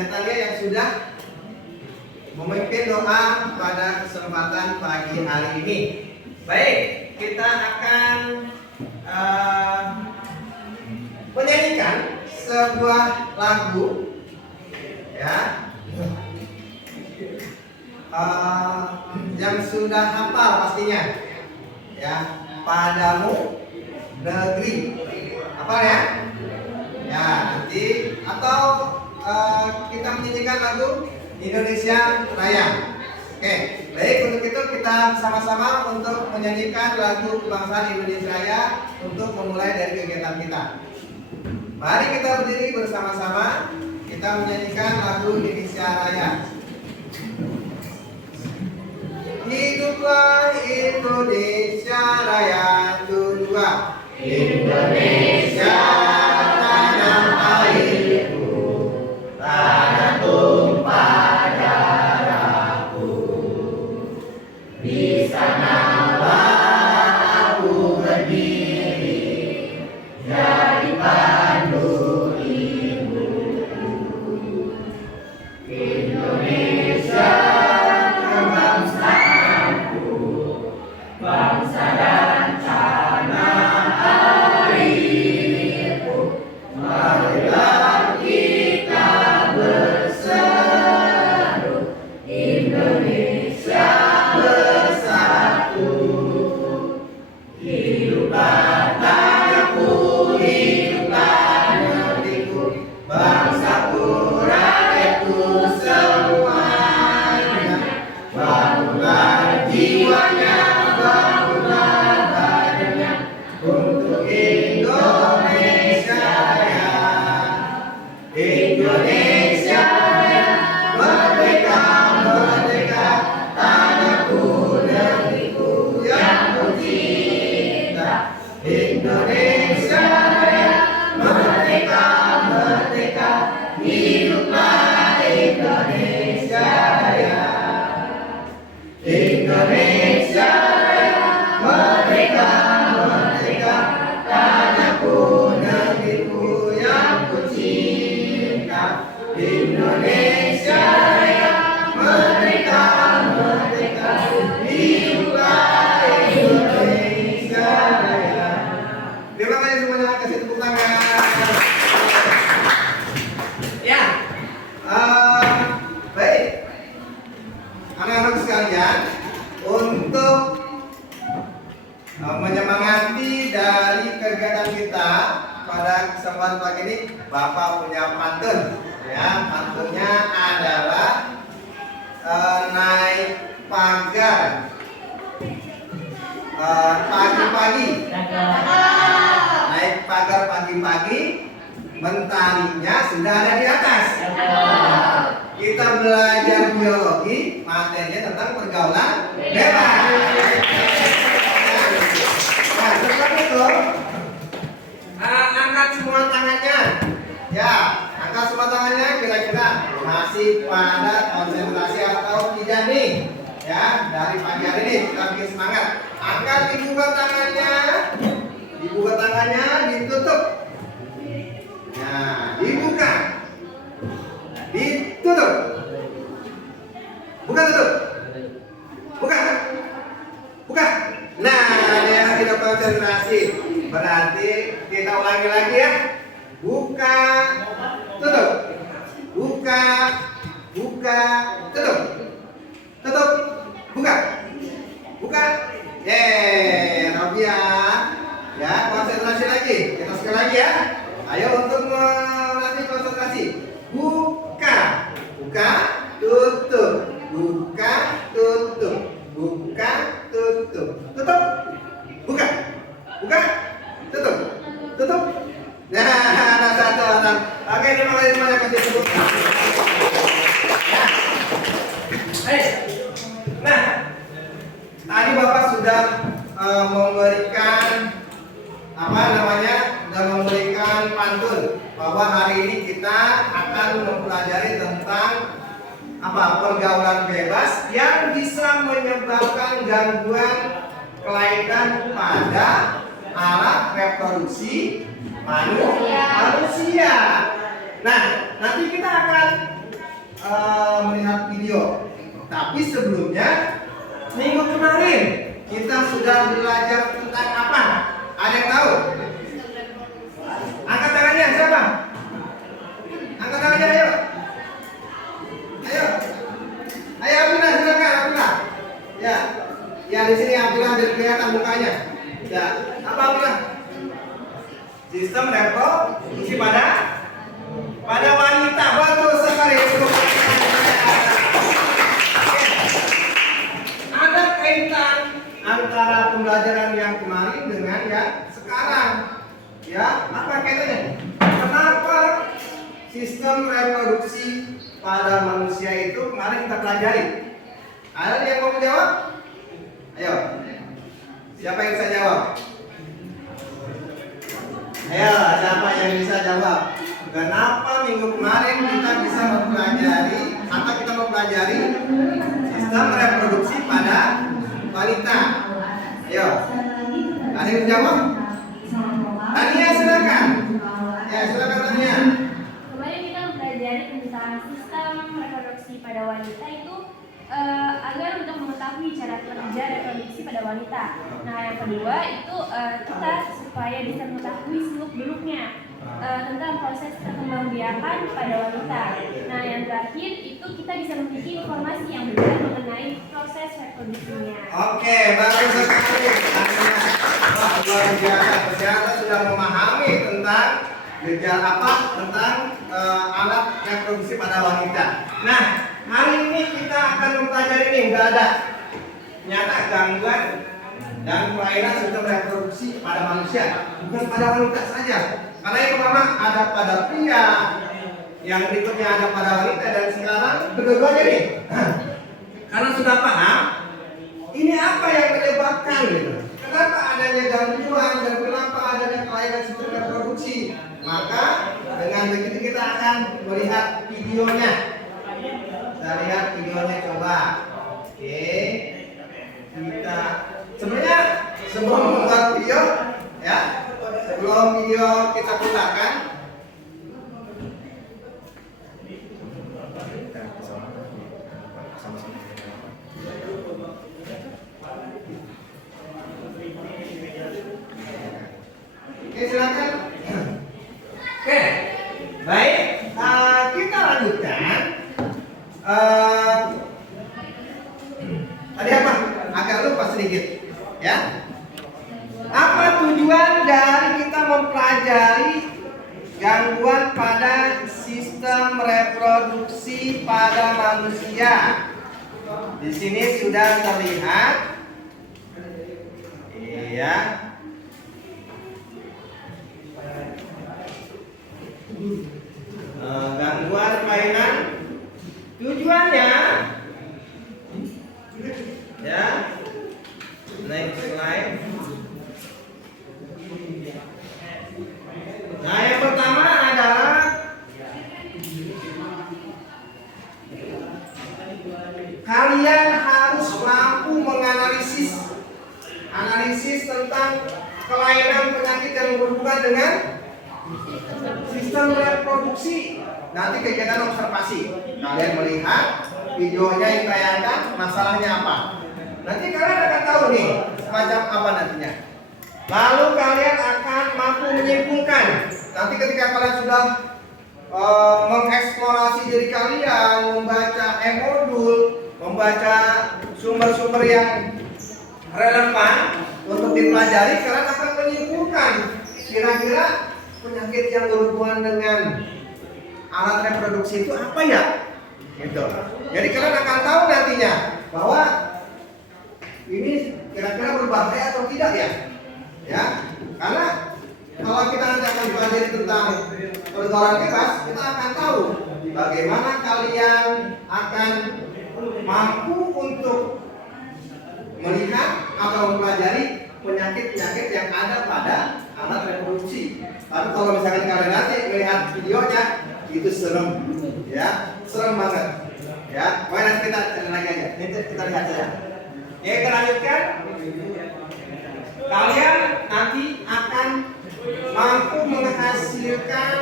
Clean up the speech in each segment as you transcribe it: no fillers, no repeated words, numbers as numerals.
Natalia yang sudah memimpin doa pada kesempatan pagi hari ini. Baik, kita akan menyanyikan sebuah lagu, ya, yang sudah hafal pastinya, ya, Padamu Negeri, apa ya? Ya, nanti atau kita menyanyikan lagu Indonesia Raya. Oke, baik, untuk itu kita sama-sama untuk menyanyikan lagu kebangsaan Indonesia Raya untuk memulai dari kegiatan kita. Mari kita berdiri bersama-sama, kita menyanyikan lagu Indonesia Raya. Hiduplah Indonesia Raya, dua. Indonesia tanah airku, tanah tumpah darahku. Di sanalah aku berdiri, jadi pandu ibuku. Indonesia kebangsaanku, bangsa dan tanah airku. Marilah kita berseru, Indonesia bersatu. Hiduplah tanahku, hiduplah negeriku, bangsaku, rakyatku semuanya. Bangunlah jiwanya, bangunlah badannya untuk Indonesia Raya. Indonesia Raya, merdeka, merdeka, tanahku, negeriku yang kucinta. Indonesia Raya, merdeka, merdeka, hiduplah Indonesia Raya. Indonesia Raya, merdeka, merdeka, tanahku, negeriku yang kucinta. Indonesia Raya, merdeka, merdeka, hiduplah Indonesia Raya. Terima kasih semuanya, kasih tepuk tangan. Ya, baik, anak-anak sekalian, untuk menyemangati dari kegiatan kita pada kesempatan pagi ini, Bapak punya pantun, ya. Pantunnya adalah naik pagar pagi-pagi, naik pagar pagi-pagi, mentarinya sudah ada di atas. Kita belajar biologi, materinya tentang pergaulan bebas. Nah, setelah itu angkat semua tangannya, ya, angkat semua tangannya. Kira-kira masih pada konsentrasi atau tidak nih? Ya, dari pagi hari ini kita bikin semangat. Angkat, dibuka tangannya, dibuka tangannya, ditutup. Nah, dibuka, ditutup, buka, tutup, buka, buka. Nah, dia tidak konsentrasi. Berarti kita ulangi lagi ya. Buka, tutup, buka, buka, tutup, tutup, buka, buka. Robia, ya, konsentrasi lagi. Kita sekali lagi ya. Ayo untuk melatih konsentrasi. Buka, buka, tutup, buka, tutup, buka, tutup, tutup, buka, buka, tutup, tutup. Nah, satu. Oke, terima kasih semuanya, kasih tepuk tangan. Nah, tadi Bapak sudah memberikan sudah memberikan pantun bahwa hari ini kita akan mempelajari tentang pergaulan bebas yang bisa menyebabkan gangguan kelainan pada alat reproduksi manusia. Nah, nanti kita akan Tapi sebelumnya minggu kemarin kita sudah belajar tentang apa? Ada yang tahu? Angkat tangannya siapa? Angkat tangannya ayo. Ayo. Ayo Abdullah silakan Abdullah. Ya. Ya di sini Abdullah biar kelihatan mukanya. Ya. Apa Abdullah? Sistem reproduksi pada wanita. Betul sekali. Ada kaitan antara pembelajaran yang kemarin dengan yang sekarang. Ya, apa kaitannya? Kenapa sistem reproduksi pada manusia itu kemarin kita pelajari? Ada yang mau menjawab? Ayo. Siapa yang bisa jawab? Ayo, siapa yang bisa jawab? Kenapa minggu kemarin kita bisa mempelajari atau kita mempelajari sistem reproduksi pada wanita? Ayo. Ada yang menjawab? Tania silakan. Ya, silakan Tania. Kemarin kita mempelajari tentang sistem reproduksi pada wanita itu agar untuk mengetahui cara kerja reproduksi pada wanita. Nah, yang kedua itu kita supaya bisa mengetahui seluk-beluknya tentang proses perkembangbiakan pada wanita. Nah, yang terakhir itu kita bisa memiliki informasi yang benar mengenai proses reproduksinya. Oke, bagus sekali. Wah, luar biasa. Ternyata sudah memahami tentang gejala apa tentang alat reproduksi pada wanita. Nah, hari ini kita akan mempelajari ini udah ada ternyata gangguan dan kelainan sistem reproduksi pada manusia, bukan pada wanita saja. Karena yang pertama ada pada pria, yang berikutnya ada pada wanita, dan sekarang kedua-duanya nih. Karena sudah paham, ini apa yang menyebabkan gitu. Kenapa adanya gangguan dan kenapa adanya kelainan sistem reproduksi? Maka dengan begitu kita akan melihat videonya. Kita lihat videonya coba. Oke. Kita sebenarnya sebelum membuat video ya, sebelum video kita putarkan oke, silakan. Oke, baik. Kita lanjutkan. Tadi apa? Agak lupa sedikit, ya. Apa tujuan dari kita mempelajari gangguan pada sistem reproduksi pada manusia? Di sini sudah terlihat, iya. Gangguan kelainan tujuannya ya, next slide. Nah, yang pertama adalah kalian harus mampu menganalisis tentang kelainan penyakit yang berhubungan dengan sistem reproduksi. Nanti kegiatan observasi, kalian melihat videonya yang tayangkan, masalahnya apa. Nanti kalian akan tahu nih macam apa nantinya. Lalu kalian akan mampu menyimpulkan. Nanti ketika kalian sudah mengeksplorasi diri kalian, membaca e-modul, membaca sumber-sumber yang relevan untuk dipelajari, kalian akan menyimpulkan kira-kira penyakit yang berhubungan dengan alat reproduksi itu apa ya? Gitu. Jadi kalian akan tahu nantinya bahwa ini kira-kira berbahaya atau tidak ya? Ya, karena kalau kita nanti akan pelajari tentang pergaulan bebas, kita akan tahu bagaimana kalian akan mampu untuk melihat atau mempelajari penyakit-penyakit yang ada pada alat reproduksi. Tapi kalau misalkan kalian nanti melihat videonya, itu serem, ya, serem banget, ya. Pokoknya nanti kita cari lagi aja, kita lihat saja. Ya, kita lanjutkan. Kalian nanti akan mampu menghasilkan,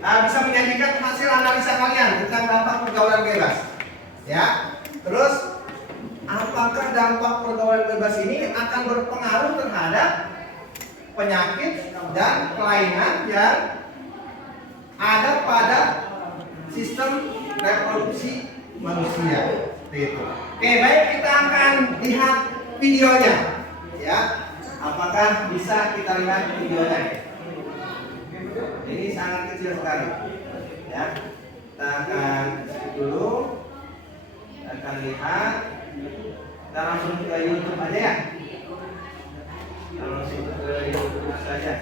bisa menyajikan hasil analisa kalian tentang dampak pergaulan bebas, ya. Terus apakah dampak pergaulan bebas ini akan berpengaruh terhadap penyakit dan kelainan yang ada pada sistem reproduksi manusia? Itu. Oke, baik, kita akan lihat videonya, ya. Apakah bisa kita lihat videonya? Ini sangat kecil sekali, ya. Kita akan skip dulu, kita akan lihat. Kita langsung ke YouTube aja ya. Kita langsung ke YouTube saja.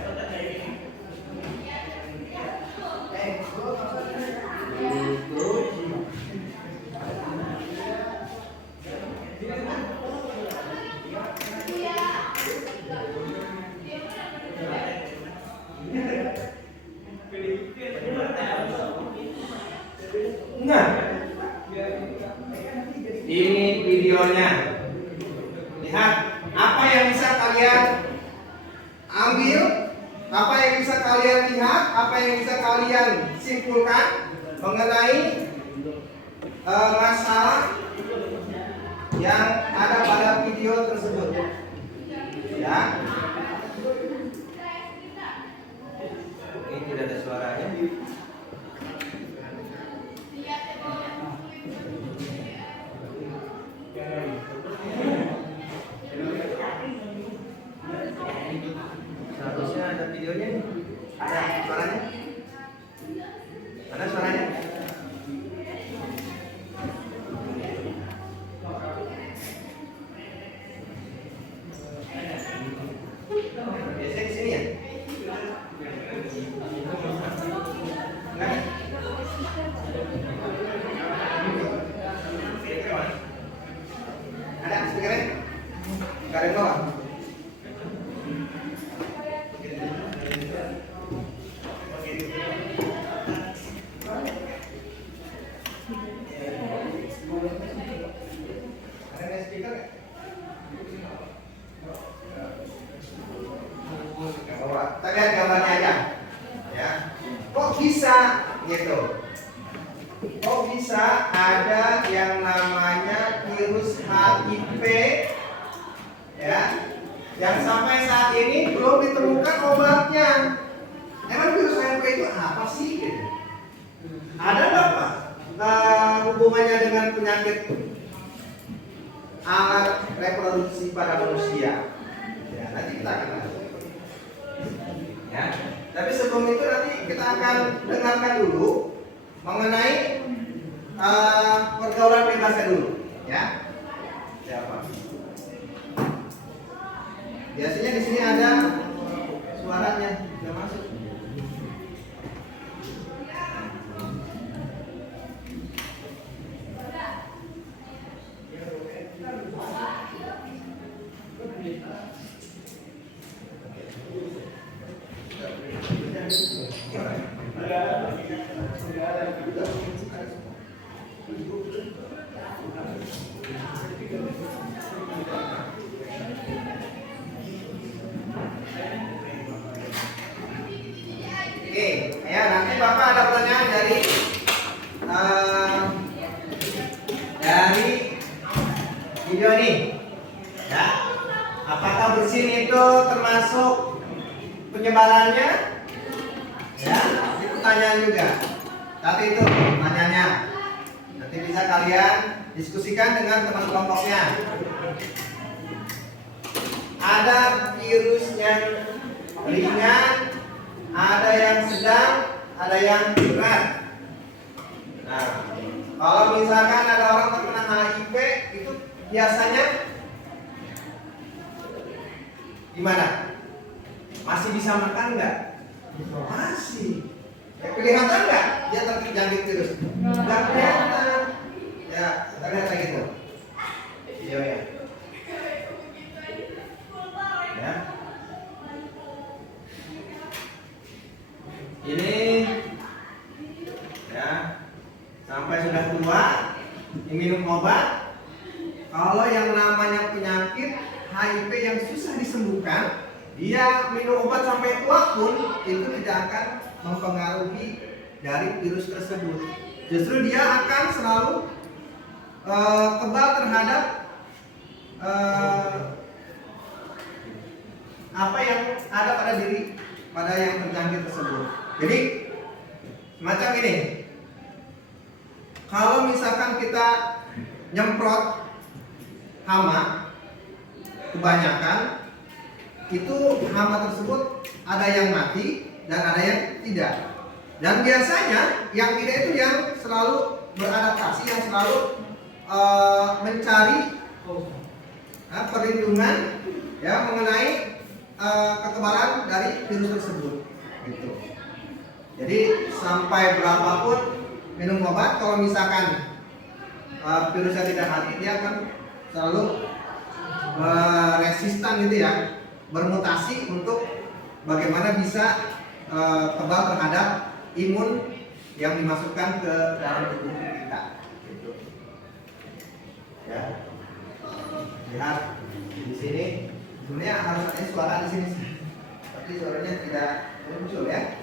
YouTube. Nah, ini videonya. Lihat apa yang bisa kalian ambil, apa yang bisa kalian lihat, apa yang bisa kalian simpulkan mengenai masalah yang ada pada video tersebut. Ya. Ini tidak ada suaranya. Seharusnya ada videonya nih. Ada suaranya? Ada suaranya? Biasanya di sini ya? Enggak? Ada speakernya? Enggak ada yang bawa? Kita lihat gambarnya aja, ya. Kok bisa gitu? Kok bisa ada yang namanya virus HIV, ya, yang sampai saat ini belum ditemukan obatnya? Emang virus HIV itu apa sih? Gitu? Ada nggak Pak hubungannya dengan penyakit alat reproduksi pada manusia? Ya, nanti kita akan lihat. Ya. Tapi sebelum itu nanti kita akan dengarkan dulu mengenai pergaulan bebasnya dulu, ya. Siapa? Biasanya di sini ada suaranya sudah masuk. Oke, ya nanti Bapak ada pertanyaan dari video ini, ya. Apakah bersin itu termasuk penyebarannya? Ya, itu pertanyaan juga. Tapi itu pertanyaannya. Nanti bisa kalian diskusikan dengan teman kelompoknya. Ada virus yang ringan, ada yang sedang, ada yang berat. Nah, kalau misalkan ada orang terkena HIV, itu biasanya gimana? Masih bisa makan nggak? Masih. Kelihatan nggak dia terjangkit virus? Nggak kelihatan. Ya, kita lihat lagi tuh videonya. Ya. Ini ya sampai sudah tua minum obat. Kalau yang namanya penyakit HIV yang susah disembuhkan, dia minum obat sampai tua pun itu tidak akan mempengaruhi dari virus tersebut. Justru dia akan selalu kebal terhadap apa yang ada pada yang terjangkit tersebut. Jadi semacam ini. Kalau misalkan kita nyemprot hama kebanyakan, itu hama tersebut ada yang mati dan ada yang tidak. Dan biasanya yang tidak itu yang selalu beradaptasi, yang selalu mencari perlindungan ya mengenai kekebalan dari virus tersebut. Gitu. Jadi sampai berapapun minum obat, kalau misalkan virusnya tidak mati, dia akan selalu resistan gitu ya, bermutasi untuk bagaimana bisa kebal terhadap imun yang dimasukkan ke dalam tubuh kita. Gitu. Ya, lihat di sini. Sebenarnya harus ada suara di sini, tapi suaranya tidak muncul ya.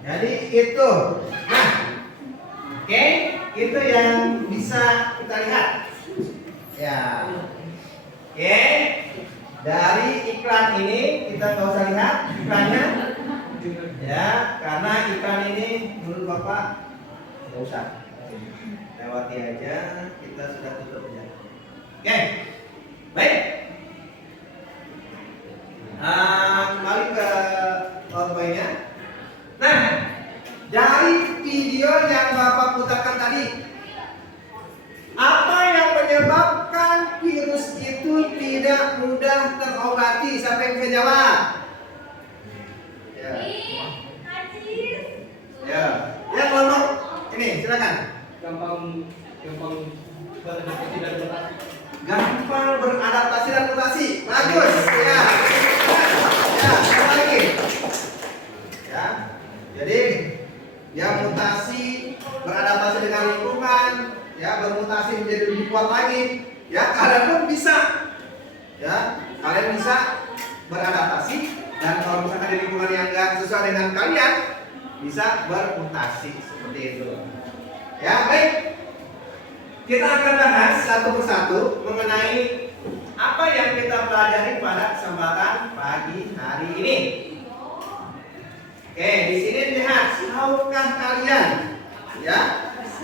Jadi itu, nah, oke, itu yang bisa kita lihat. Ya, oke. Dari iklan ini kita nggak usah lihat iklannya, ya, karena iklan ini menurut Bapak nggak usah, lewati aja. Kita sudah tutup ya. Oke, baik. Kembali ke PowerPoint-nya. Nah, dari video yang Bapak putarkan tadi, apa yang menyebabkan virus itu tidak mudah terobati? Siapa yang bisa jawab? Ya. Ya, ya kelompok ini silakan. Gampang beradaptasi dan mutasi. Gampang beradaptasi dan mutasi. Bagus. Ya. Ya, apa lagi? Ya. Jadi ya mutasi, beradaptasi dengan lingkungan, ya bermutasi menjadi lebih kuat lagi. Ya, kalian pun bisa. Ya, kalian bisa beradaptasi, dan kalau misalkan di lingkungan yang enggak sesuai dengan kalian, bisa bermutasi seperti itu. Ya, baik. Kita akan bahas satu persatu mengenai apa yang kita pelajari pada kesempatan pagi hari ini. Oke, di sini lihat, tahukah kalian ya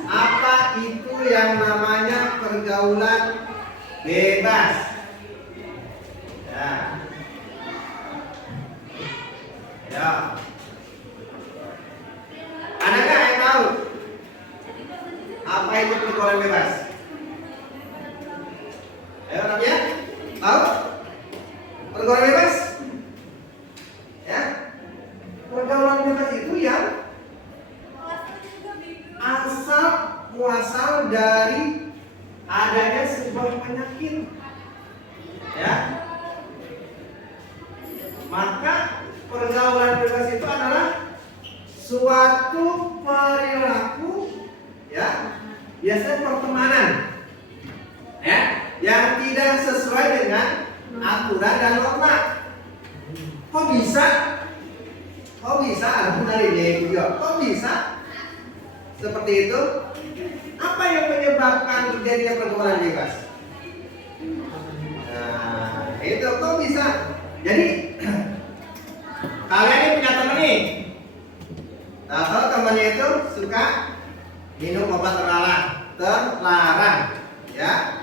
apa itu yang namanya pergaulan bebas? Ya. Ya. Ada nggak yang tahu apa itu pergaulan bebas? Ayo namanya, tahu? Pergaulan bebas? Ya. Pergaulan bebas itu yang asal muasal dari adanya sebuah penyakit, ya. Maka pergaulan bebas itu adalah suatu perilaku, ya, biasanya pertemanan, ya, yang tidak sesuai dengan aturan dan norma. Kok bisa? Kok bisa? Ada dari video. Kok bisa seperti itu? Apa yang menyebabkan terjadinya pergaulan bebas? Nah, itu kok bisa? Jadi kalian ini punya teman nih. Nah, kalau temannya itu suka minum obat terlarang, ya.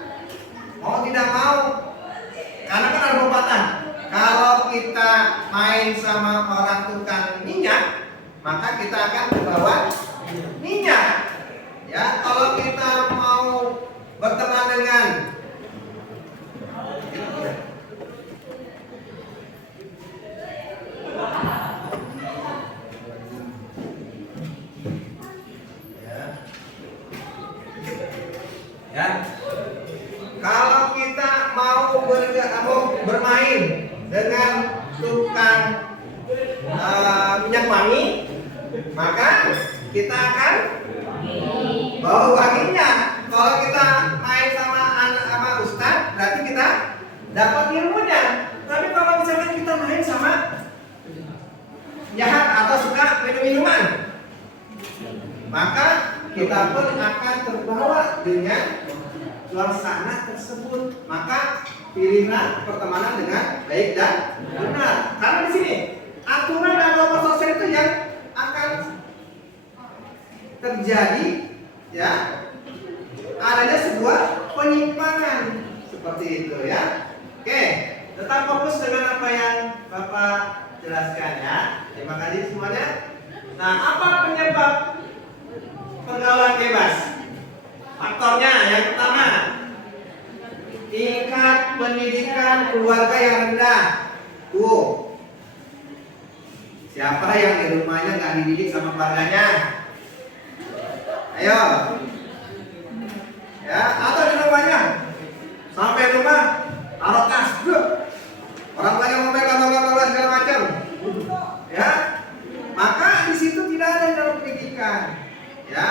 Mau tidak mau, karena kan ada pepatah, kalau kita main sama orang tukang minyak, maka kita akan terbawa minyak. Ya, kalau kita mau berteman dengan ya, kalau kita mau bermain dengan tukang minyak wangi, maka kita akan bau wanginya. Kalau kita main sama anak sama ustadz, berarti kita dapat ilmunya. Tapi kalau misalkan kita main sama jahat atau suka minum-minuman, maka kita pun akan terbawa dengan suasana tersebut. Maka pilihlah pertemanan dengan baik dan benar. Karena di sini aturan dan norma sosial itu yang akan terjadi, ya, adanya sebuah penyimpangan seperti itu, ya. Oke, tetap fokus dengan apa yang Bapak jelaskan, ya. Terima kasih semuanya. Nah, apa penyebab pergaulan bebas? Faktornya yang pertama, tingkat pendidikan keluarga yang rendah. Tuh, siapa yang di rumahnya nggak dididik sama keluarganya? Ayo, ya, atau di rumahnya sampai rumah taruh tas, orang tuanya ngomel segala macam, ya, maka di situ tidak ada dalam pendidikan, ya.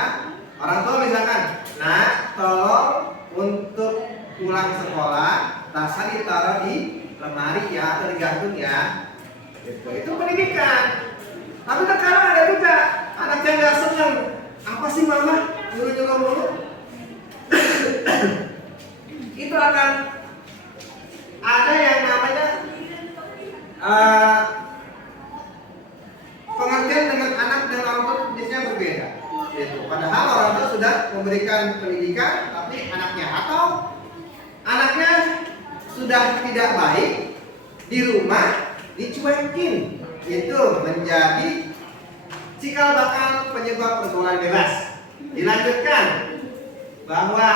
Orang tua misalkan, nah, tolong untuk pulang sekolah tasnya ditaruh di lemari, ya, atau digantung, ya. Itu pendidikan. Tapi sekarang ada juga anak yang nggak senang. Apa sih mama nyuruh-nyuruh mulu? Itu akan ada yang namanya pengertian dengan anak dan orang tua biasanya berbeda. Gitu. Padahal orang tua sudah memberikan pendidikan, tapi anaknya atau anaknya sudah tidak baik di rumah dicuekin, itu menjadi cikal bakal penyebab pergaulan bebas. Dilanjutkan bahwa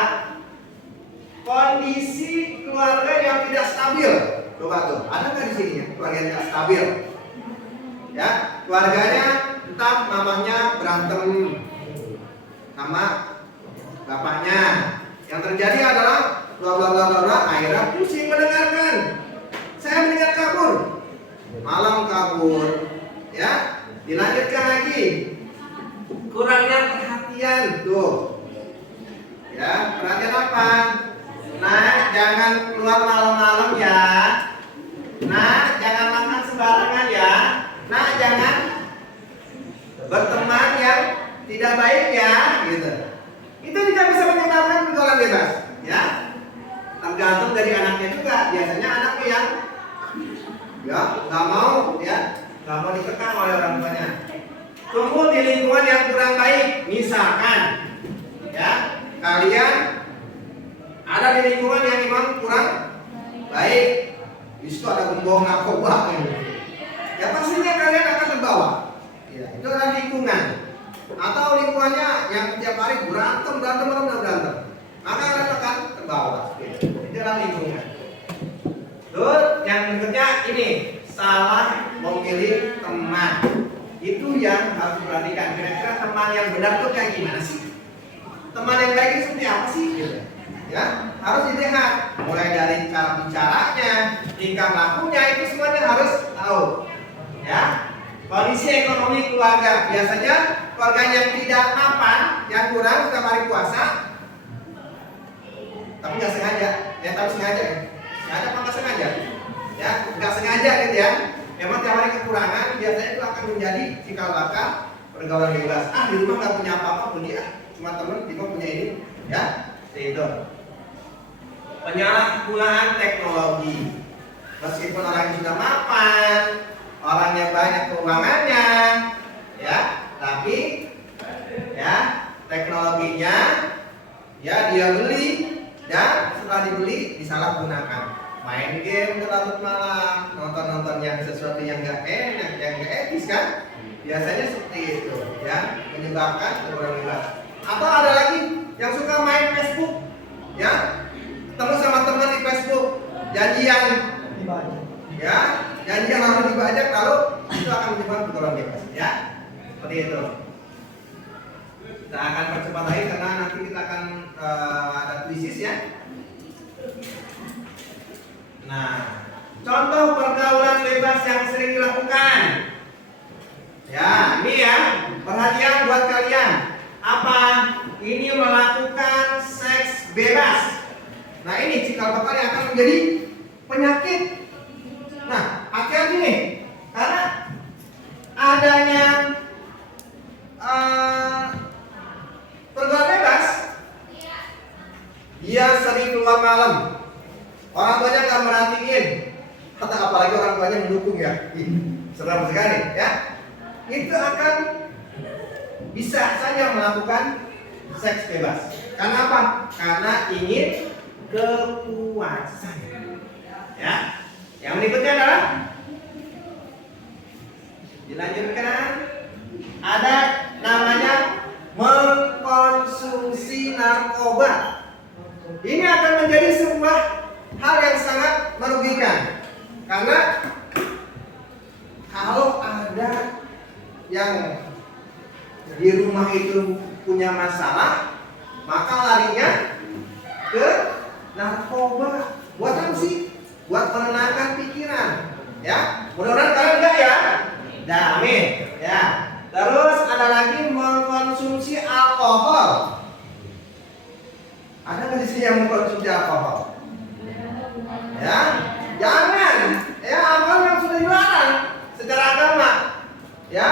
kondisi keluarga yang tidak stabil. Coba tuh, ada nggak di sini ya keluarga yang tidak stabil? Ya, keluarganya entah mamanya berantem sama bapaknya. Yang terjadi adalah bla bla bla bla bla, akhirnya pusing mendengarkan. Saya mendengar kabur, malam kabur, ya. Dilanjutkan lagi, kurangnya perhatian tuh, ya. Perhatian apa? Nah, jangan keluar malam-malam, ya. Nah, jangan makan sembarangan, ya. Nah, jangan berteman yang tidak baik, ya, gitu. Itu juga bisa menyebabkan pergaulan bebas, ya. Tergantung dari anaknya juga. Biasanya anaknya yang ya nggak mau, ya, nggak mau dikekang oleh orang tuanya. Tumbuh di lingkungan yang kurang baik, misalkan, ya, kalian ada di lingkungan yang memang kurang baik, di situ ada gembong narkoba, ya pastinya kalian akan terbawa. Ya, itu adalah lingkungan. Atau lingkungannya yang tiap hari berantem, maka kalian akan terbawa. Itu adalah lingkungan. Terus yang berikutnya ini, salah memilih teman. Itu yang harus diperhatikan. Kira-kira teman yang benar itu kayak gimana sih? Teman yang baik itu seperti apa sih? Gitu. Ya, harus dilihat. Mulai dari cara bicaranya, tingkah lakunya, itu semuanya harus tahu. Ya, kondisi ekonomi keluarga. Biasanya keluarga yang tidak mapan, yang kurang setiap hari puasa, tapi nggak sengaja. Ya, tapi sengaja. Sengaja apa nggak sengaja? Ya, nggak sengaja gitu ya. Memang tiap hari kekurangan, biasanya itu akan menjadi cikal bakal pergaulan bebas. Ah, di rumah nggak punya apa-apa pun dia, cuma temen, cuma punya ini, ya, itu. Penyalahgunaan teknologi. Meskipun orangnya sudah mapan, orangnya banyak keuangannya, ya, tapi ya teknologinya ya dia beli dan setelah dibeli disalahgunakan. Main game terlalu malam, nonton yang sesuatu yang nggak enak, yang nggak etis kan? Biasanya seperti itu, ya, menyebabkan pergaulan bebas. Atau ada lagi yang suka main Facebook, ya, ketemu sama teman di Facebook, janjian, ya, janjian lalu dibajak, lalu itu akan menyebabkan pergaulan bebas, ya, seperti itu. Kita akan percepat lagi karena nanti kita akan ada kuisis, ya. Nah, contoh pergaulan bebas yang sering dilakukan, Ya, ini ya, perhatian buat kalian. Apa? Ini melakukan seks bebas. Nah, ini cikal bakal yang akan menjadi penyakit. Nah, hati-hati nih, karena adanya pergaulan bebas, dia sering keluar malam. Orang tuanya nggak merhatiin, atau apalagi orang tuanya mendukung ya. Seram sekali ya. Itu akan bisa saja melakukan seks bebas. Karena apa? Karena ingin kepuasan. Ya. Yang berikutnya adalah dilanjutkan, ada namanya mengkonsumsi narkoba. Ini akan menjadi sebuah hal yang sangat merugikan. Karena kalau ada yang di rumah itu punya masalah, maka larinya ke narkoba. Buat apa sih? Buat menenangkan pikiran. Ya, mudah-mudahan kalian enggak ya. Nah, amin. Ya. Terus ada lagi mengkonsumsi alkohol. Ada nggak di sini yang mengkonsumsi alkohol? Ya, jangan. Ya, alkohol yang sudah dilarang secara agama. Ya,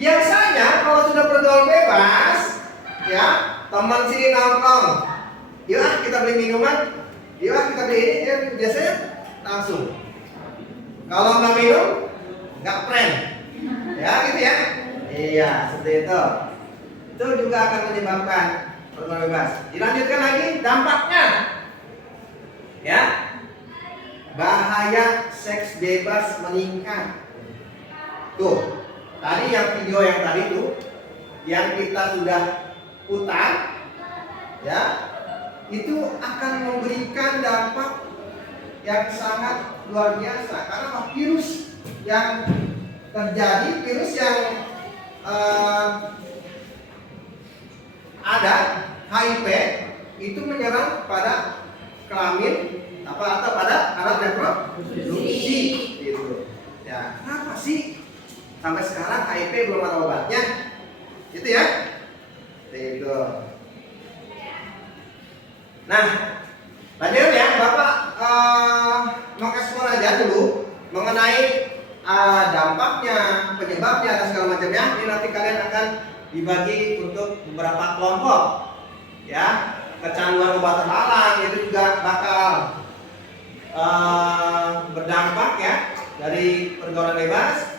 biasanya kalau sudah bergaul bebas, ya, teman sini nongkrong, yuk kita beli minuman, yuk kita beli ini, ya, biasanya langsung. Kalau nggak minum, nggak friend, ya gitu ya. Iya, seperti itu. Itu juga akan menyebabkan pergaulan bebas. Dilanjutkan lagi dampaknya, ya, bahaya seks bebas meningkat. Tuh, tadi yang video yang tadi tuh, yang kita sudah putar, ya, itu akan memberikan dampak yang sangat luar biasa. Karena virus yang terjadi, virus yang ada HIV itu menyerang pada kelamin atau pada alat reproduksi gitu. Ya, kenapa sih sampai sekarang HIV belum ada obatnya? Gitu ya. Itu. Nah, lanjut ya, Bapak mengeksplor aja dulu mengenai dampaknya, penyebabnya dan segala macamnya. Ini nanti kalian akan dibagi untuk beberapa kelompok. Ya, kecanduan obat terlarang itu juga bakal berdampak ya dari pergaulan bebas.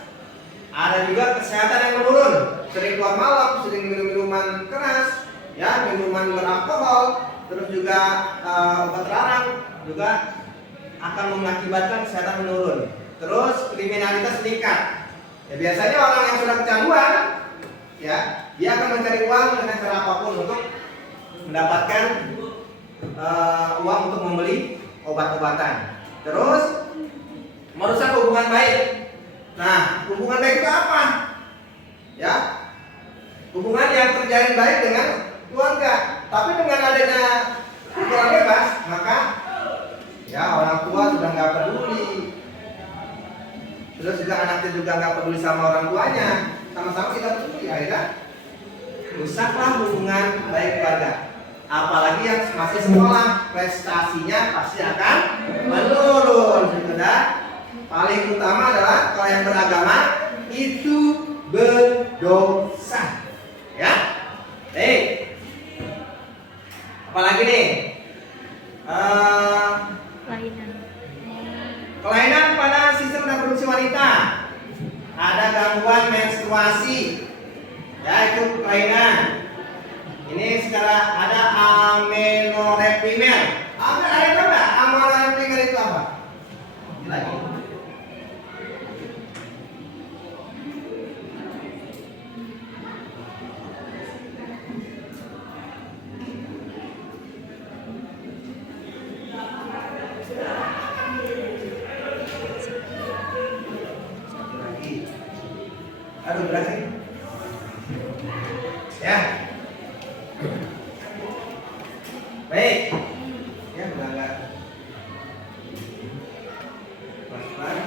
Ada juga kesehatan yang menurun, sering keluar malam, sering minum minuman keras, ya, minuman beralkohol, terus juga obat terlarang juga akan mengakibatkan kesehatan menurun. Terus kriminalitas meningkat. Ya, biasanya orang yang sudah kecanduan, ya, dia akan mencari uang dengan cara apapun untuk mendapatkan uang untuk membeli obat-obatan. Terus merusak hubungan baik. Nah, hubungan baik itu apa? Ya, hubungan yang terjalin baik dengan keluarga. Tapi dengan adanya pergaulan bebas, maka ya orang tua sudah nggak peduli. Terus juga anaknya juga nggak peduli sama orang tuanya, sama-sama tidak peduli. Akhirnya rusaklah hubungan baik keluarga. Apalagi yang masih sekolah, prestasinya pasti akan menurun. Sudah. Paling utama adalah kalau yang beragama itu berdosa. Ya. Apalagi nih? Kelainan pada sistem reproduksi wanita. Ada gangguan menstruasi. Ya, itu kelainan. Ini secara ada amenorrhea primer. Ada apa? Amenorrhea primer itu apa? Ini lagi. Aduh, berhasil. Ya. Baik. Ya, enggak. Pelan-pelan.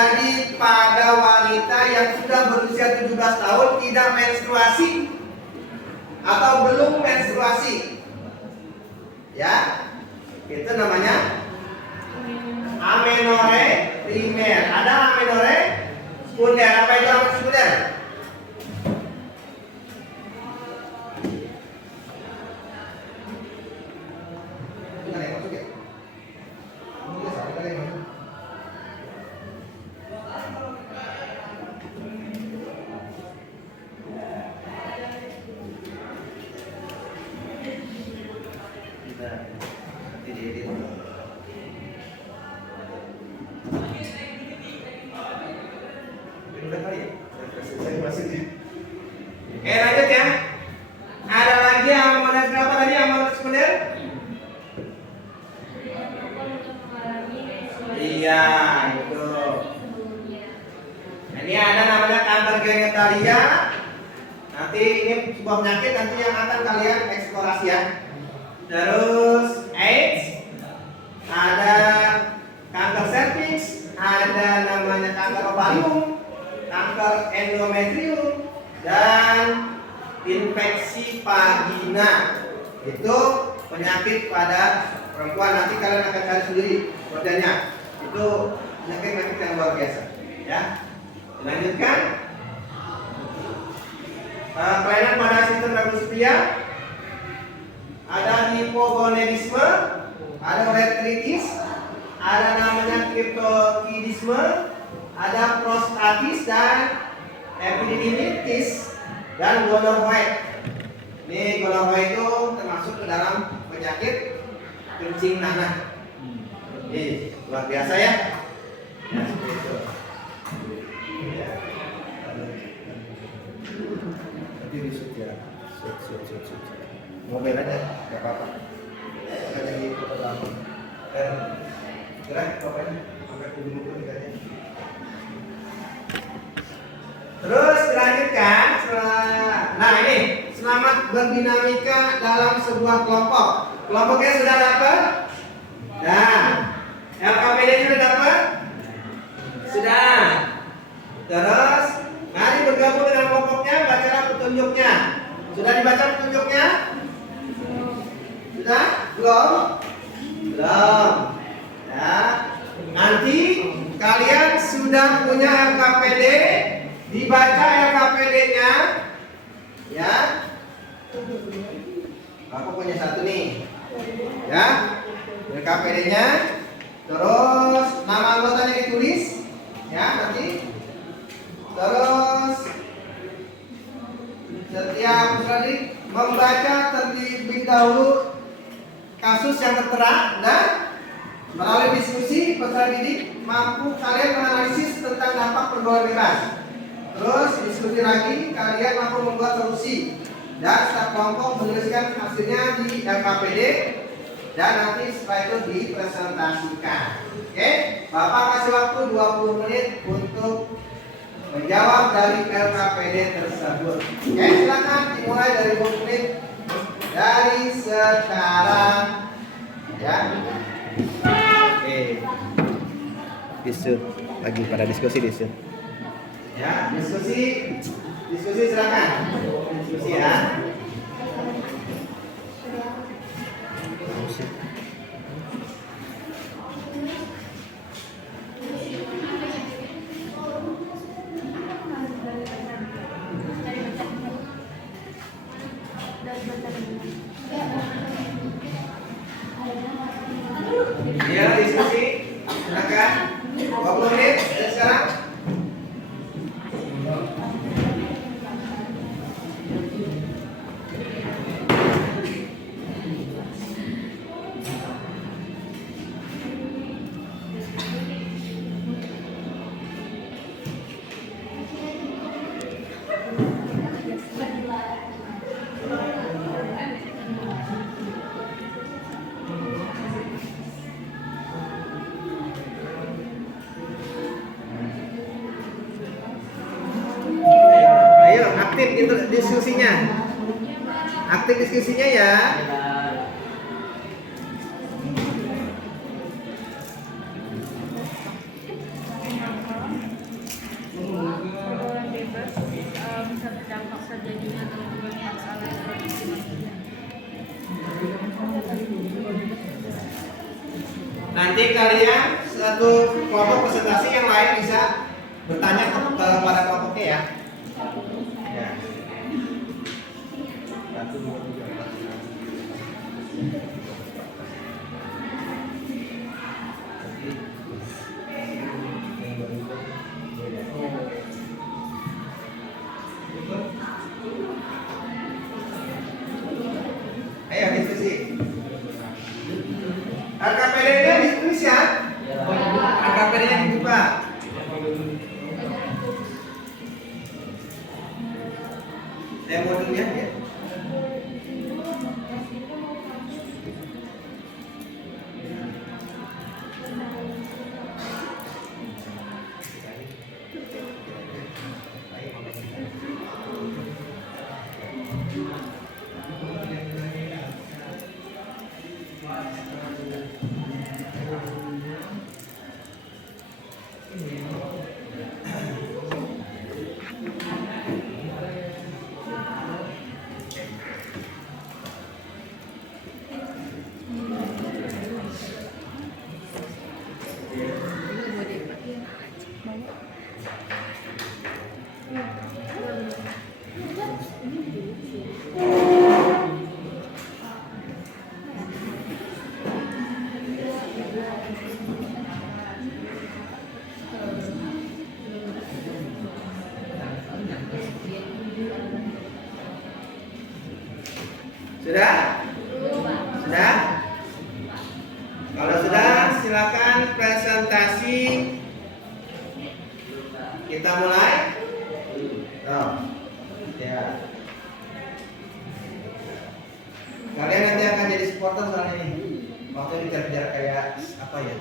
terjadi pada wanita yang sudah berusia 17 tahun tidak menstruasi atau belum menstruasi. Ya, itu namanya amenore primer. Ada amenore sekunder. Apa itu amenore sekunder? Oke, lanjut ya. Ada lagi yang model berapa tadi yang model sekunder? Iya, itu. Ini ada namanya kanker genitalia. Nanti ini sebuah penyakit nanti yang akan kalian eksplorasi ya. Terus AIDS, ada kanker serviks, ada namanya kanker ovarium, kanker endometrium, dan infeksi vagina. Itu penyakit pada perempuan. Nanti kalian akan cari sendiri kodenya. Itu penyakit yang luar biasa. Ya. Lanjutkan. Kelainan pada sistem reproduksi pria. Ada hipogonadisme, ada uretritis, ada namanya kriptokidisme, ada prostatis dan epididymitis dan gonorrhea. Ini gonorrhea itu termasuk ke dalam penyakit kencing nanah. Ini luar biasa ya. Ya, seperti itu. Ya. Nanti disut ya. Sut. Mobil aja, nggak apa-apa. Ada di kota lama. Dan gerak pokoknya sampai ujung-ujung ikannya. Terus dilanjutkan. Nah ini selamat berdinamika dalam sebuah kelompok. Kelompoknya sudah dapat? Nah, LKPD sudah dapat? Sudah. Terus mari bergabung dengan kelompoknya. Bacalah petunjuknya. Sudah dibaca petunjuknya? Sudah? Belum? Belum. Ya. Nanti kalian sudah punya LKPD, dibaca LKPD-nya. Ya. Aku punya satu nih. Ya. LKPD-nya. Terus nama anggotanya ditulis. Ya, nanti. Terus setiap tadi membaca terlebih dahulu kasus yang tertera dan melalui diskusi peserta didik mampu kalian menganalisis tentang dampak pergaulan bebas. Terus diskusi lagi kalian mampu membuat solusi dan setiap kelompok menuliskan hasilnya di LKPD dan nanti setelah itu dipresentasikan. Oke, Bapak kasih waktu 20 menit untuk menjawab dari LKPD tersebut. Oke, silakan dimulai dari 20 menit dari sekarang. Ya. Oke. Disut lagi pada diskusi disut. Ya, diskusi silakan. Diskusi ya. Ya, diskusi silakan. 20 menit dari sekarang. Aktif diskusinya. Aktif diskusinya ya. Nanti kalian satu kelompok presentasi, yang lain bisa bertanya kepada kelompoknya ya. Ya. 1, 2, 3, 4. Ayo diskusi. RKPD-nya ditulis ya. RKPD-nya dibuka. Modulnya ya. Sudah? Sudah? Kalau sudah, silakan presentasi. Kita mulai. Oh, ya. Kalian nanti akan jadi supporter soalnya ini. Waktu dikejar-kejar kayak apa ya?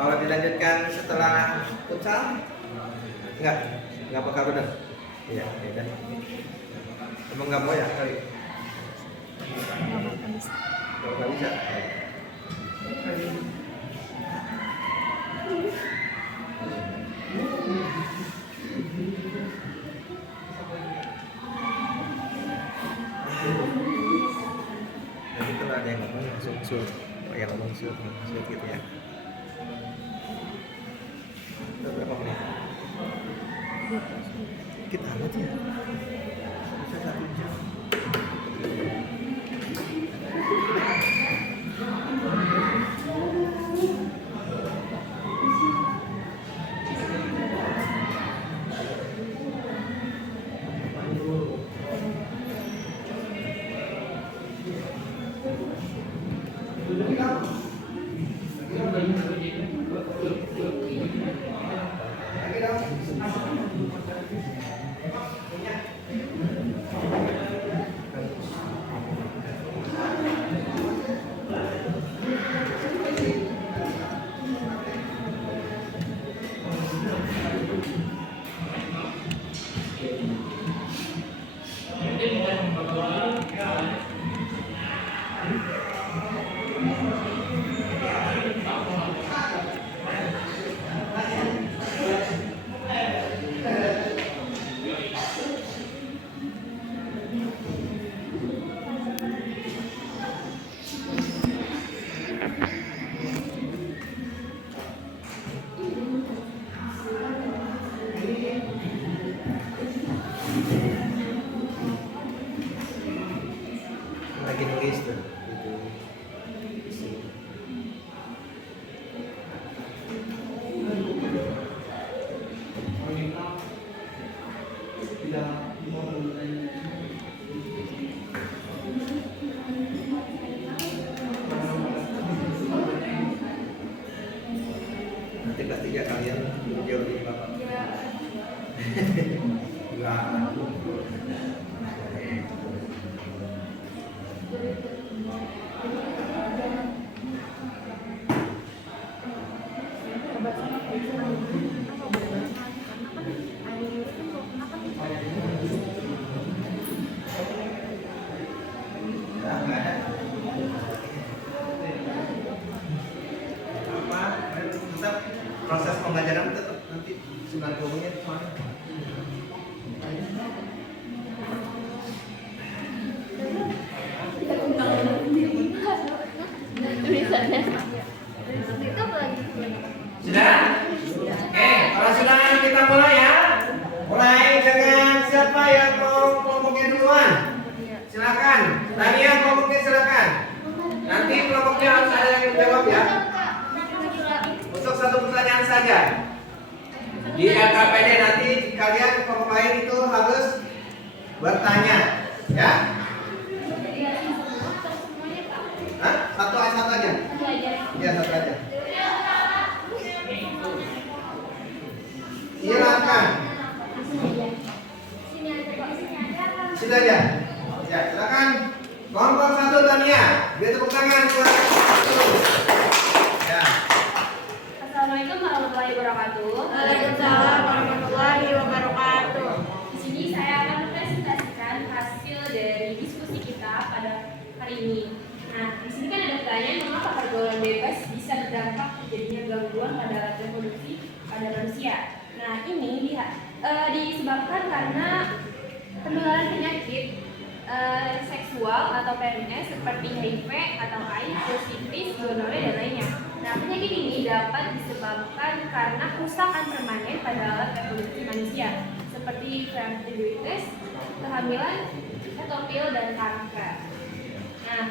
Kalau dilanjutkan setelah futsal, nggak bakal benar. Iya, ya kan. Emang nggak mau ya kali? Nggak bisa. Nanti kalau ada yang ngomong langsung yang ngomong gitu ya. Berapa menit? Dikit amat ya. Bisa 1 jam. Tetap proses pembelajaran tetap nanti 90 menit soalnya. Tulisannya. Sudah? Oke, kalau sudah kita mulai ya. Mulai dengan siapa yang mau kelompoknya duluan? Silakan. Tania kelompoknya silakan. Nanti kelompoknya harus ada yang jawab ya. Untuk satu pertanyaan saja. Di LKPD nanti kalian kelompok lain itu harus bertanya, ya? Hah? Satu aja? Iya, satu aja. Silakan. Sini aja. Ya, silakan. Kelompok satu Tania. Beri tepuk tangan buat satu. Ya. Assalamualaikum warahmatullahi wabarakatuh. Waalaikumsalam warahmatullahi wabarakatuh. Di sini saya akan mempresentasikan hasil dari diskusi kita pada hari ini. Nah, di sini kan ada pertanyaan mengapa pergaulan bebas bisa berdampak terjadinya gangguan pada alat reproduksi pada manusia. Nah, ini disebabkan karena penularan penyakit seksual atau PMS seperti HIV atau AIDS, sifilis, gonore dan lainnya. Nah, penyakit ini dapat disebabkan karena kerusakan permanen pada alat reproduksi manusia seperti fertilitas, kehamilan, petopil, dan kanker. Nah,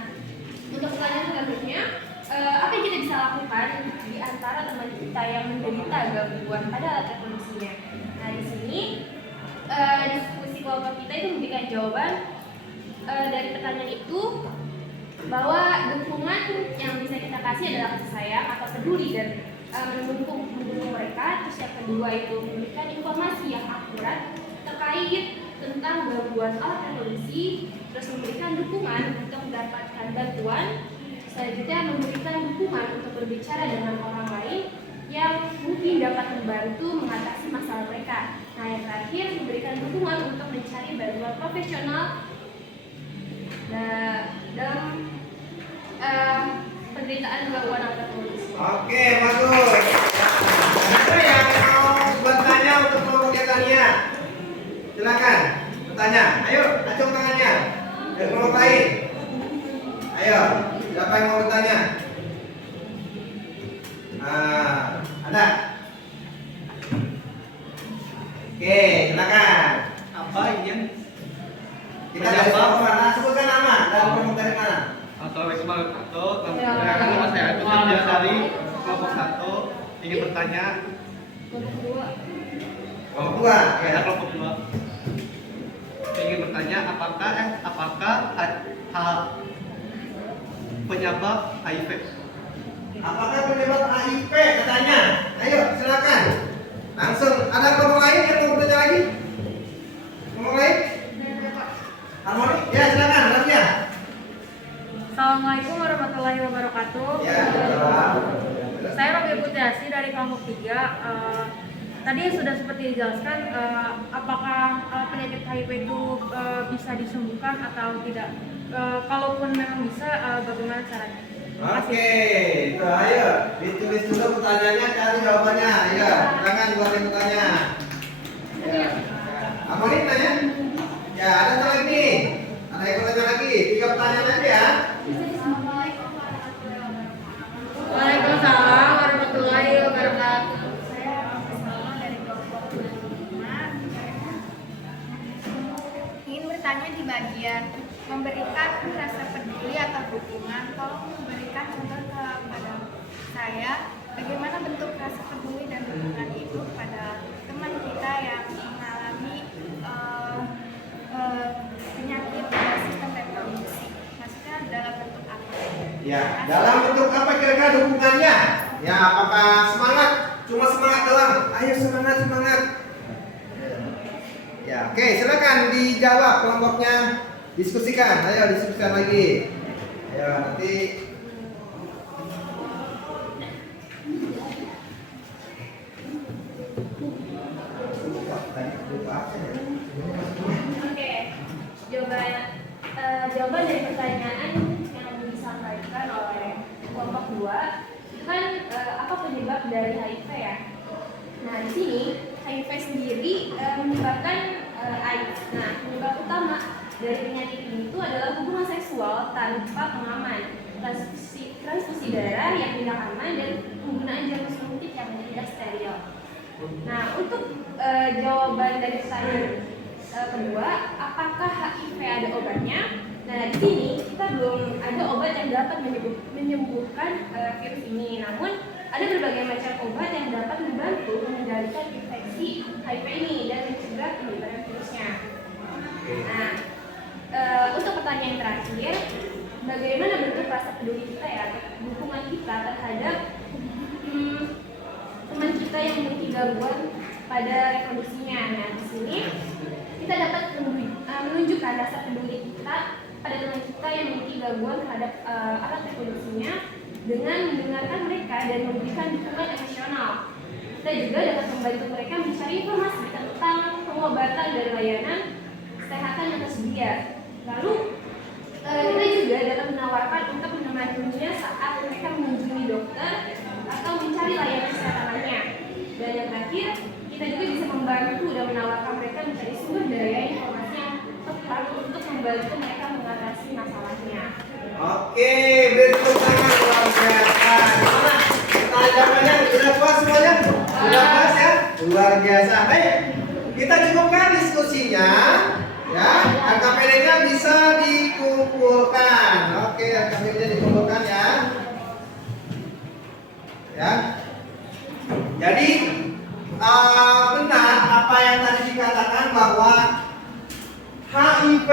untuk pertanyaan selanjutnya, apa yang kita bisa lakukan di antara teman kita yang menderita gangguan pada alat reproduksinya? Nah, di sini diskusi kelompok kita itu memberikan jawaban dari pertanyaan itu bahwa dukungan yang bisa kita kasih adalah kasih sayang atau peduli dan mendukung mereka. Terus yang kedua itu memberikan informasi yang akurat terkait tentang gangguan alat reproduksi, terus memberikan dukungan untuk mendapatkan bantuan, selanjutnya memberikan dukungan untuk berbicara dengan orang lain yang mungkin dapat membantu mengatasi masalah mereka. Nah, yang terakhir memberikan dukungan untuk mencari bantuan profesional dalam penderitaan gangguan alat reproduksi. Oke, bagus. Ada yang mau bertanya untuk kelompoknya Tania? Silakan bertanya. Ayo, acung tangannya. Dan kelompok lain. Ayo, siapa yang mau bertanya? Nah, ada. Oke, silakan. Apa yang Kita dari mana? Sebutkan nama dan kelompok dari mana? Assalamualaikum warahmatullahi wabarakatuh. Nama saya Agus dari kelompok 1 ingin bertanya. Kelompok kedua. Kelompok dua. Ada Ya. kelompok 2 ingin bertanya apakah hal penyebab HIV? Apakah penyebab HIV katanya? Ayo, silakan. Langsung. Ada kelompok lain yang mau bertanya lagi? Kelompok lain? Harmoni? Ya, silakan. Lanjutnya. Assalamualaikum warahmatullahi wabarakatuh. Ya. Saya Robi Putiasi dari kelompok 3. Tadi sudah seperti dijelaskan, apakah penyakit HIV itu bisa disembuhkan atau tidak? Kalaupun memang bisa, bagaimana caranya? Oke, itu ayo ditulis dulu pertanyaannya, cari jawabannya. Ayo, silakan buat yang bertanya. Ya. Harmoni tanya? Ya, ada satu lagi. Ada yang bertanya lagi. 3 pertanyaan aja ya. Waalaikumsalam warahmatullahi wabarakatuh. Saya Salma dari kelompok 5. Ingin bertanya di bagian memberikan rasa peduli atau dukungan. Tolong memberikan contoh kepada saya bagaimana bentuk rasa peduli dan dukungan itu kepada teman kita yang mengalami penyakit sistem reproduksi. Maksudnya dalam bentuk apa? Ya, dalam bentuk apa kira-kira dukungannya? Ya, apakah semangat? Cuma semangat doang. Ayo semangat, semangat. Oke, silakan dijawab kelompoknya. Diskusikan. Ayo diskusikan lagi. Ayo nanti. Oke, jawaban dari pertanyaan yang disampaikan oleh kelompok 2 kan apa penyebab dari HIV ya? Nah di sini HIV sendiri menyebabkan AIDS. Nah penyebab utama dari penyakit ini itu adalah hubungan seksual tanpa pengaman, transfusi darah yang tidak aman, dan penggunaan jarum suntik yang tidak steril. Nah, untuk jawaban dari pertanyaan kedua, apakah HIV ada obatnya? Nah, di sini kita belum ada obat yang dapat menyembuhkan virus ini. Namun, ada berbagai macam obat yang dapat membantu mengendalikan infeksi HIV ini dan mencegah penyebaran virusnya. Nah, untuk pertanyaan terakhir, bagaimana bentuk rasa peduli kita ya, dukungan kita terhadap teman kita yang memiliki gangguan pada reproduksinya. Nah, di sini kita dapat menunjukkan rasa peduli kita pada teman kita yang memiliki gangguan terhadap alat reproduksinya dengan mendengarkan mereka dan memberikan dukungan emosional. Kita juga dapat membantu mereka mencari informasi tentang pengobatan dan layanan kesehatan yang tersedia. Lalu kita juga dapat menawarkan untuk menemaninya saat mereka mengunjungi dokter atau mencari layanan kesehatan lainnya. Dan yang terakhir, kita juga bisa membantu dan menawarkan mereka mencari sumber daya informasi yang tepat untuk membantu mereka mengatasi masalahnya. Oke, berikut tangan luar biasa. Gimana? Jawabannya sudah puas semuanya? Sudah puas ya? Luar biasa. Baik, kita cukupkan diskusinya. Ya, LKPD-nya bisa dikumpulkan. Oke, LKPD-nya dikumpulkan ya. Ya. Jadi benar apa yang tadi dikatakan bahwa HIV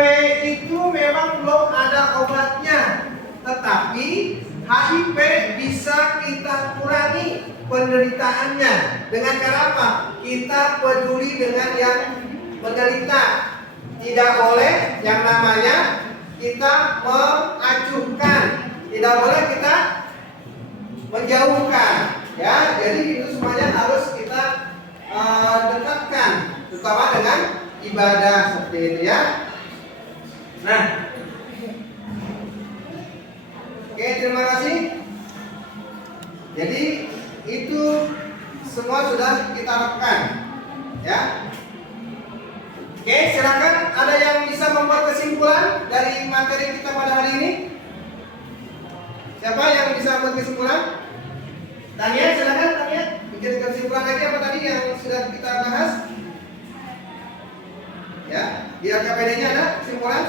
itu memang belum ada obatnya, tetapi HIV bisa kita kurangi penderitaannya dengan cara apa? Kita peduli dengan yang menderita. Tidak boleh yang namanya kita mengacuhkan, tidak boleh kita menjauhkan. Ya, jadi itu semuanya harus kita dekatkan, terutama dengan ibadah seperti itu ya. Nah, oke, terima kasih. Jadi itu semua sudah kita lakukan, ya. Oke, silakan ada yang bisa membuat kesimpulan dari materi kita pada hari ini. Siapa yang bisa membuat kesimpulan? Tanya, silakan tanya. Bikin kesimpulan lagi apa tadi yang sudah kita bahas? Ya, di LKPD-nya ada kesimpulan?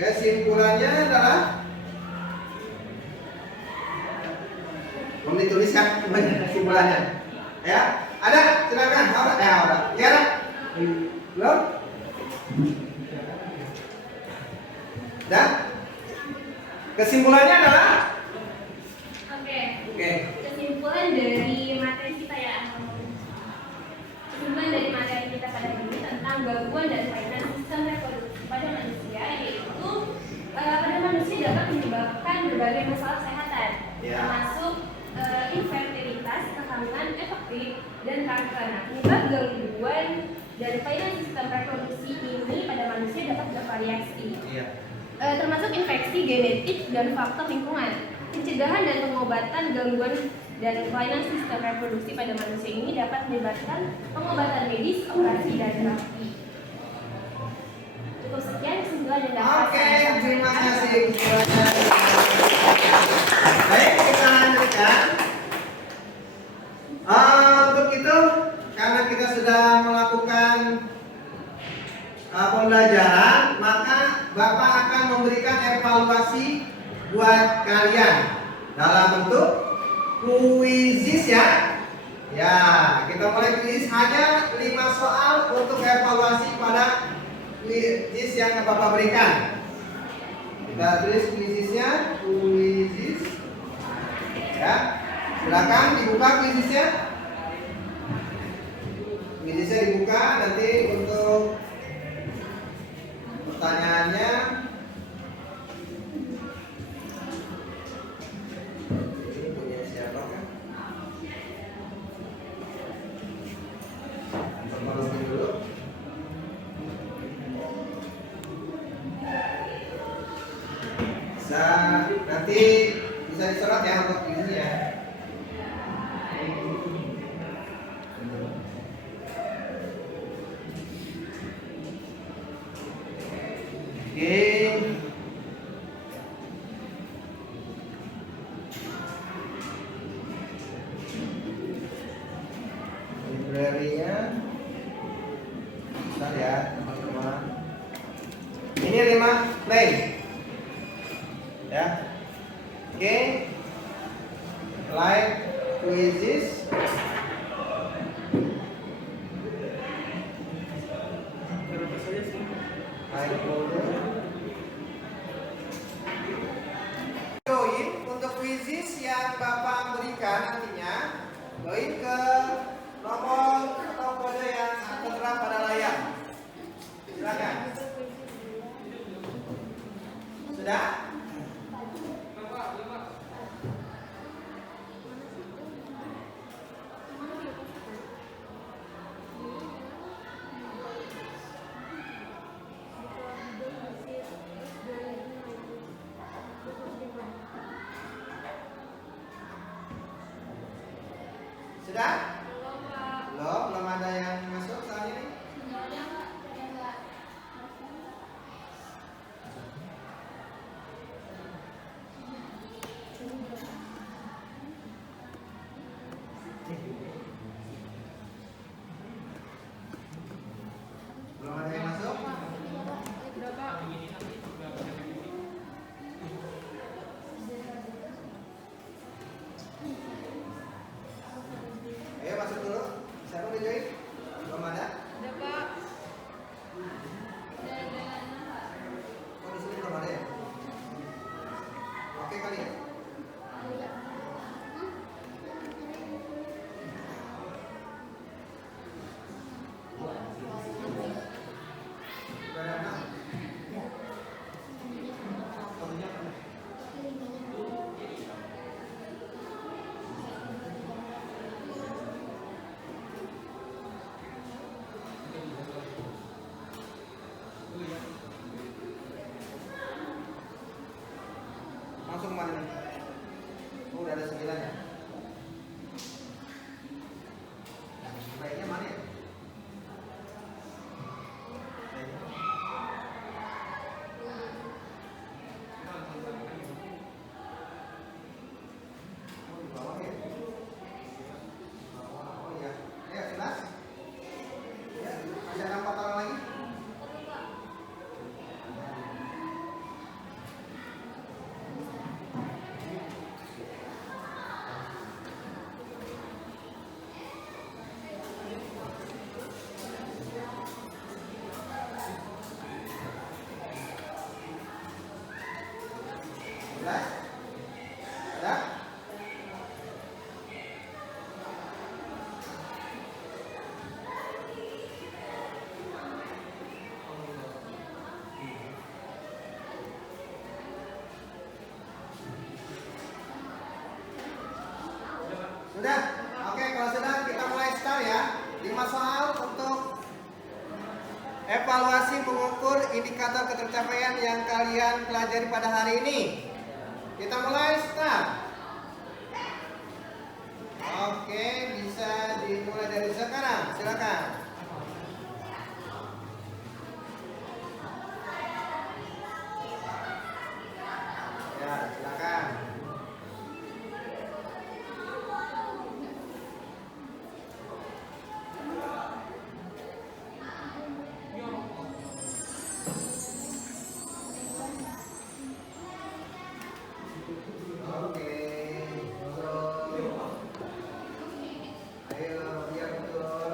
Kesimpulannya adalah belum ditulis kan kesimpulannya. Ya, ada, silakan. Ada. Ya, ada. Belum? Dan kesimpulannya adalah? Oke. Oke. Kesimpulan dari materi kita ya. Kesimpulan dari materi kita pada hari ini tentang gangguan dan kelainan sistem reproduksi pada manusia, yaitu pada manusia dapat menyebabkan berbagai masalah kesehatan, Ya. termasuk infertilitas, kehamilan efektif, dan kanker. Nah, penyebab gangguan dan kelainan sistem reproduksi ini pada manusia dapat bervariasi. Iya. Termasuk infeksi genetik dan faktor lingkungan. Pencegahan dan pengobatan gangguan dan kelainan sistem reproduksi pada manusia ini dapat melibatkan pengobatan medis, operasi, dan terapi. Cukup sekian kesimpulan yang dapat Oke, saya sampaikan. terima kasih kesimpulannya. Baik, kita lanjutkan. Untuk itu, karena kita sudah melakukan pembelajaran, maka Bapak akan memberikan evaluasi buat kalian dalam bentuk kuisis ya. Ya, kita mulai kuisis hanya 5 soal untuk evaluasi pada kuisis yang Bapak berikan. Kita tulis kuisisnya, kuisis. Ya, silakan dibuka kuisisnya. Quiznya dibuka nanti untuk pertanyaannya. Ini punya siapa kan? Permaluin dulu. Bisa nanti bisa diserot ya untuk ini ya. Oke. Library-nya. Bentar ya, teman-teman. Ini 5 play. Ya. Oke. Like quizzes. Join untuk quizzes yang Bapak berikan nantinya, join ke nomor atau kode yang tertera pada layar. Silakan. Sudah? Sudah? Belum ada yang masuk saat ini. Belum ada yang masuk. Ayo masuk dulu. Siapa udah join? Belum ada? Oh di sini belum ada ya? Oke kali ya. Sudah ada enam? Fotonya mana? Langsung mana nih? Oh, udah ada 9 ya? Baiknya mana ya? Oh, di bawah ya? Oh iya. Ayo, jelas? Ya, masih ada 4 orang lagi? Jelas? Ada? Sudah? Oke, kalau sudah kita mulai start ya. 5 soal untuk evaluasi mengukur indikator ketercapaian yang kalian pelajari pada hari ini. Kita mulai start. Oke, bisa dimulai dari sekarang. Silakan. Ya, silakan. Oke, betul. Ayo, iya betul.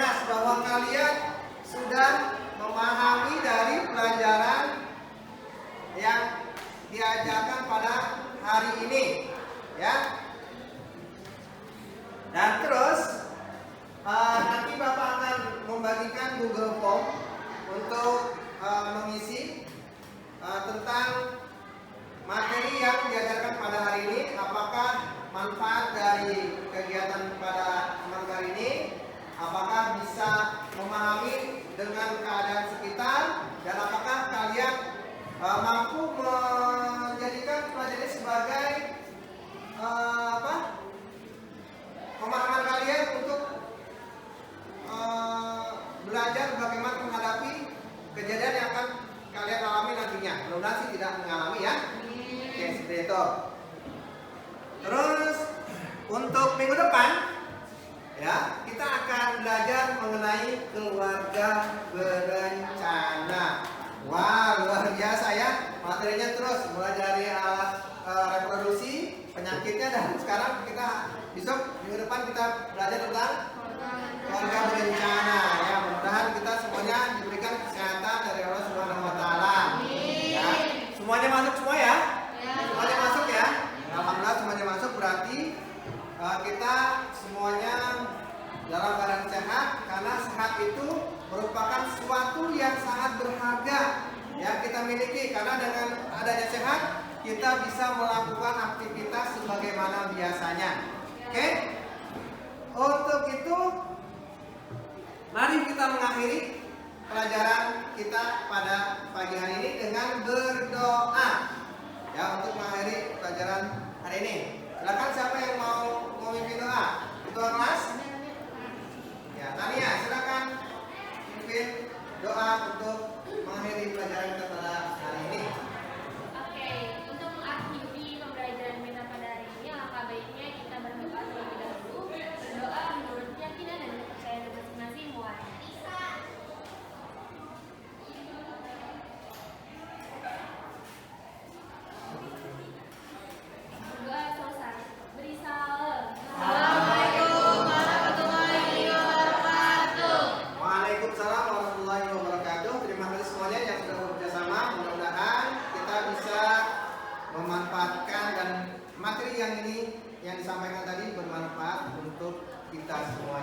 jelas bahwa kalian sudah memahami dari pelajaran yang diajarkan pada hari ini, ya. Dan terus nanti Bapak akan membagikan Google Form untuk mengisi tentang materi yang diajarkan pada hari ini. Apakah manfaat dari kegiatan pada hari ini? Apakah bisa memahami dengan keadaan sekitar? Dan apakah kalian mampu menjadikan pelajaran ini sebagai pemahaman kalian untuk belajar bagaimana menghadapi kejadian yang akan kalian alami nantinya. Mudah-mudahan sih tidak mengalami, ya. Oke, seperti itu. Terus untuk minggu depan, ya, kita akan belajar mengenai keluarga berencana. Wah, luar biasa ya materinya, terus mulai dari alat reproduksi, penyakitnya, dan sekarang kita besok minggu depan kita belajar tentang keluarga berencana. Ya, mudah-mudahan kita semuanya diberikan kesehatan dari Allah Subhanahu Wa Taala. Ya, semuanya masuk semua ya? Semuanya masuk ya? Alhamdulillah semuanya masuk, berarti kita semuanya dalam keadaan sehat, karena sehat itu merupakan sesuatu yang sangat berharga yang kita miliki, karena dengan adanya sehat kita bisa melakukan aktivitas sebagaimana biasanya. Oke? Untuk itu mari kita mengakhiri pelajaran kita pada pagi hari ini dengan berdoa. Ya, untuk mengakhiri pelajaran hari ini. Silakan siapa yang mau memimpin doa? Ketua kelas? Ya, Tania, silakan pimpin doa untuk mengakhiri pelajaran kita pada hari ini. Oke, untuk mengakhiri pembelajaran kita pada hari ini, alangkah baiknya kita berdoa terlebih dahulu. Berdoa menurut keyakinan dan kepercayaan masing-masing. Berdoa selesai. Beri salam. Assalamualaikum warahmatullahi wabarakatuh. Waalaikumsalam warahmatullahi wabarakatuh. Terima kasih semuanya yang sudah bekerja sama. Mudah-mudahan kita bisa memanfaatkan dan materi yang ini yang disampaikan tadi bermanfaat untuk kita semua.